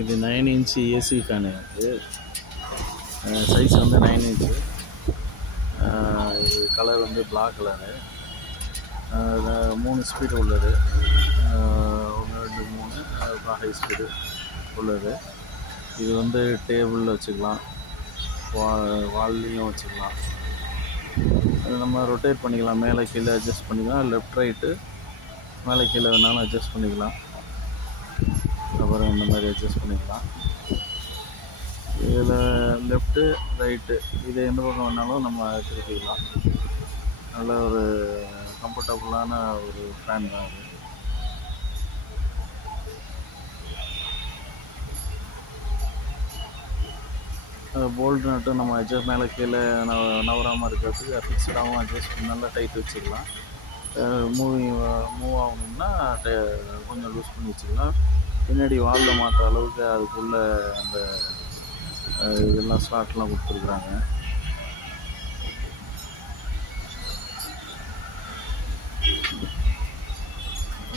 இது 9 inch AC fan. இது size வந்து 9 இன்ச்சு. இது கலர் வந்து பிளாக் கலரு. 3 ஸ்பீடு உள்ளது. 1 2 3 அப்புறம் ஹை ஸ்பீடு உள்ளது. இது வந்து டேபிளில் வச்சுக்கலாம், வால்லையும் வச்சுக்கலாம். நம்ம ரொட்டேட் பண்ணிக்கலாம், மேலே கீழே அட்ஜஸ்ட் பண்ணிக்கலாம். லெஃப்ட் ரைட்டு மேலே கீழே வேணாலும் அட்ஜஸ்ட் பண்ணிக்கலாம். அப்புறம் இந்த மாதிரி அட்ஜஸ்ட் பண்ணிக்கலாம். இதில் லெஃப்ட்டு ரைட்டு இது எந்த பக்கம் வேணாலும் நம்ம திருப்பிக்கலாம். நல்ல ஒரு கம்ஃபர்டபுளான ஒரு ஃபேன் தான் அது. போல்ட் நட்டும் நம்ம அட்ஜஸ்ட் மேலே கீழே நவராமல் இருக்கிறதுக்கு ஃபிக்ஸடாகவும் அட்ஜஸ்ட் நல்லா டைட் வச்சுக்கலாம். மூவ் ஆகணும்னா கொஞ்சம் லூஸ் பண்ணி வச்சுக்கலாம். பின்னாடி வாலில் மாற்ற அளவுக்கு அதுக்குள்ளே அந்த இதெல்லாம் ஸ்லாட்லாம் கொடுத்துருக்குறாங்க.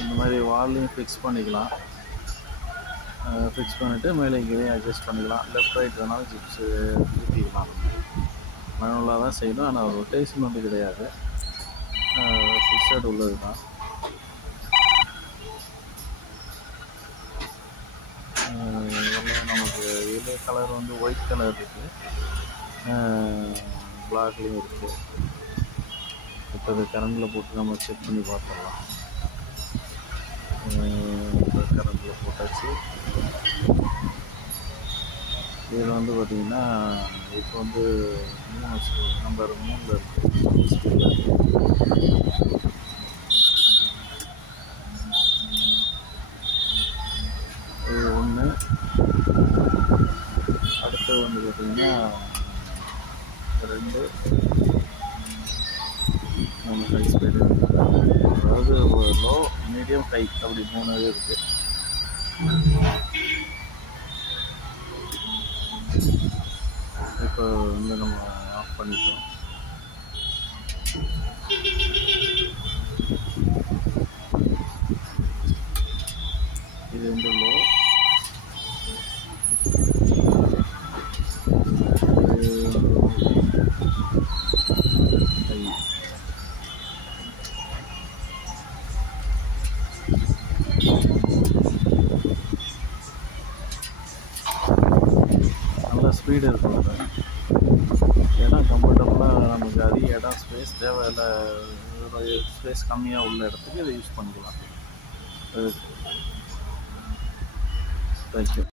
இந்த மாதிரி வால்லையும் ஃபிக்ஸ் பண்ணிக்கலாம். ஃபிக்ஸ் பண்ணிவிட்டு மேலே இங்கேயும் அட்ஜஸ்ட் பண்ணிக்கலாம். லெஃப்ட் ரைட் வேணாலும் ஜிப்ஸு திருப்பிக்கலாம். மேனுவலாக தான் செய்யணும், ஆனால் ரொட்டேஷன் வந்து கிடையாது, ஃபிக்ஸட் உள்ளது தான். இதெல்லாம் நமக்கு இதே கலர் வந்து ஒயிட் கலர் இருக்குது, பிளாக்லேயும் இருக்குது. இப்போ இது கரண்டில் போட்டு நம்ம செக் பண்ணி பார்த்துடலாம். கரண்டில் போட்டாச்சு. இதில் வந்து பார்த்திங்கன்னா இப்போ வந்து 3 நம்பர் 3ல் இருக்குது ஸ்பீடில். இது 1. அடுத்தது வந்து பார்த்திங்கன்னா 2 3 ஹை ஸ்பீடு. அதாவது லோ மீடியம் ஹை அப்படி 3 இது இருக்குது. இப்போ வந்து நம்ம ஆஃப் பண்ணிட்டோம். இது வந்து லோ, ஹை. நல்ல ஸ்பீடு இருக்கும். இடம் கம்ஃபர்டபுளாக நமக்கு அதிக இடம் ஸ்பேஸ் தேவையில்லை, ஸ்பேஸ் கம்மியாக உள்ள இடத்துக்கு இதை யூஸ் பண்ணிக்கலாம். தேங்க்யூ.